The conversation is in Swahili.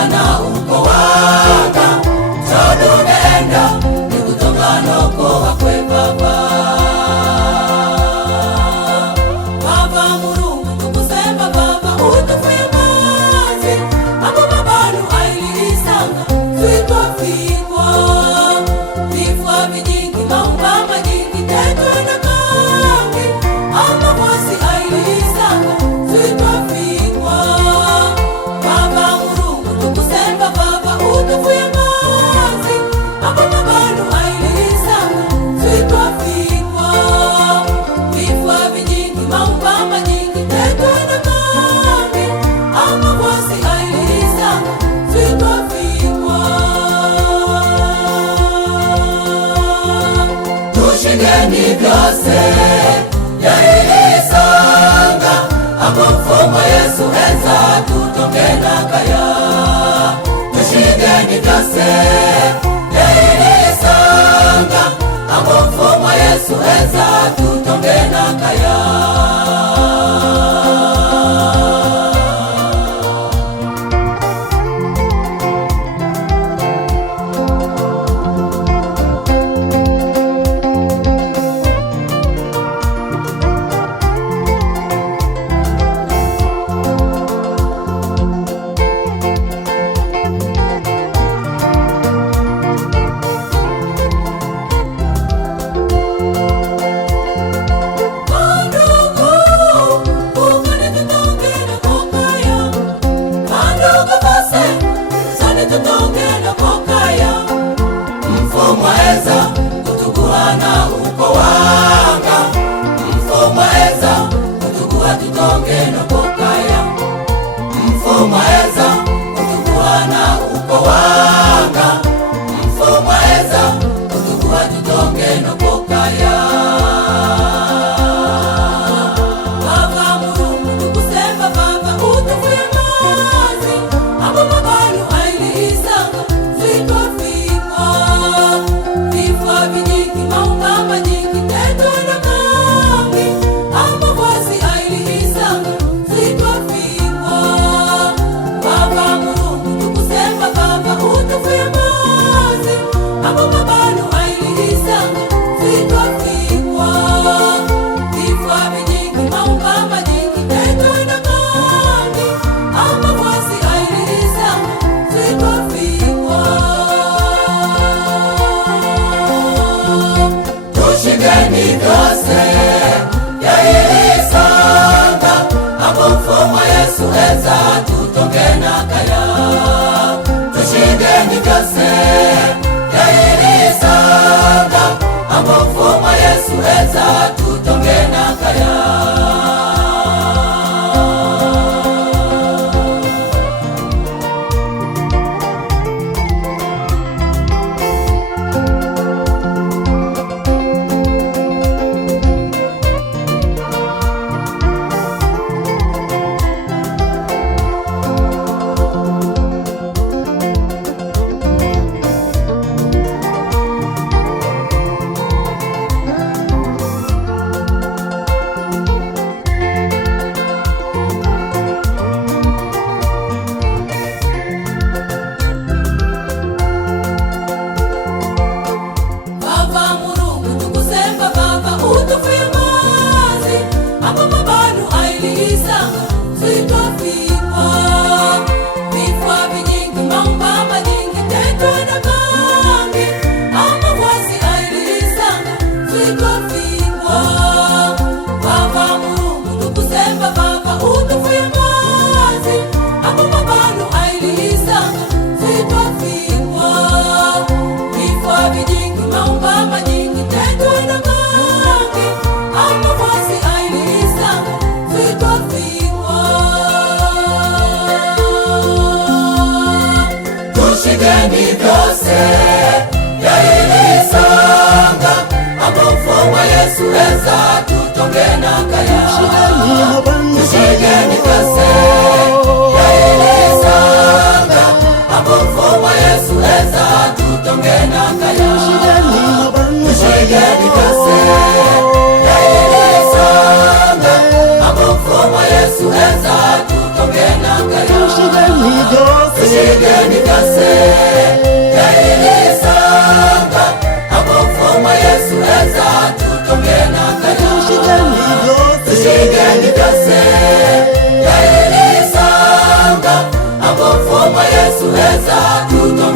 tuguhana uko wanga todugenda nikutongana uko wakwe baba. Baba Mulungu tukusema baba utufuye mazi abo babanu ailisanga twitwafikwa vifwa vijingi maumba majingi tetwe na kangi amakwasi ailisanga twitwafikwa. Baba Mulungu tukusema baba utufuye mazi abo babanu ailisanga twitwafikwa vifwa vijingi maumba majingi tetwe na kangi amakwasi ailisanga twitwafikwa. Tushigeni byose yailisanga abo mfumo Yesu eza tutongena kaya. Tushigeni byose yailisanga abo mfumo Yesu eza tutongena kaya. Mfumo eza kutuguhana uko wanga mfumo eza kutuguha tutongena kokaya. Mfumo eza kutuguhana uko wanga mfumo eza kutuguha tutongena kokaya. Baba Mulungu tukusema baba utufuye mazi abo babanu ailisanga twitwafikwa vifwa vijingi maumba majingi tetwe na kangi amakwasi ailisanga twitwafikwa. Baba Mulungu tukusema baba utufuye mazi abo babanu ailisanga twitwafikwa vifwa vijingi maumba majingi tetwe na kangi amakwasi ailisanga twitwafikwa. Tushigeni byose yailisanga abo mfumo Yesu eza tutongena kaya. Tushigeni byose yailisanga abo mfumo Yesu eza tutongena kaya. Baba Mulungu tukusema baba utufuye mazi abo babanu ailisanga twitwafikwa vifwa vijingi maumba majingi tetwe na kangi amakwasi ailisanga twitwafikwa. Baba Mulungu tukusema baba utufuye mazi abo babanu ailisanga twitwafikwa vifwa vijingi maumba majingi tetwe na kangi amakwasi ailisanga twitwafikwa. Tushigeni byose yailisanga abo mfumo Yesu eza tutongena kaya. Tushigeni byose yailisanga abo mfumo Yesu eza tutongena kaya. Tushigeni byose yailisanga abo mfumo Yesu eza tutongena kaya. tushigeni vyose yailisanga abofumwa Yesu eza tutongena kaya tushigeni vyose yailisanga abofumwa Yesu eza tutongena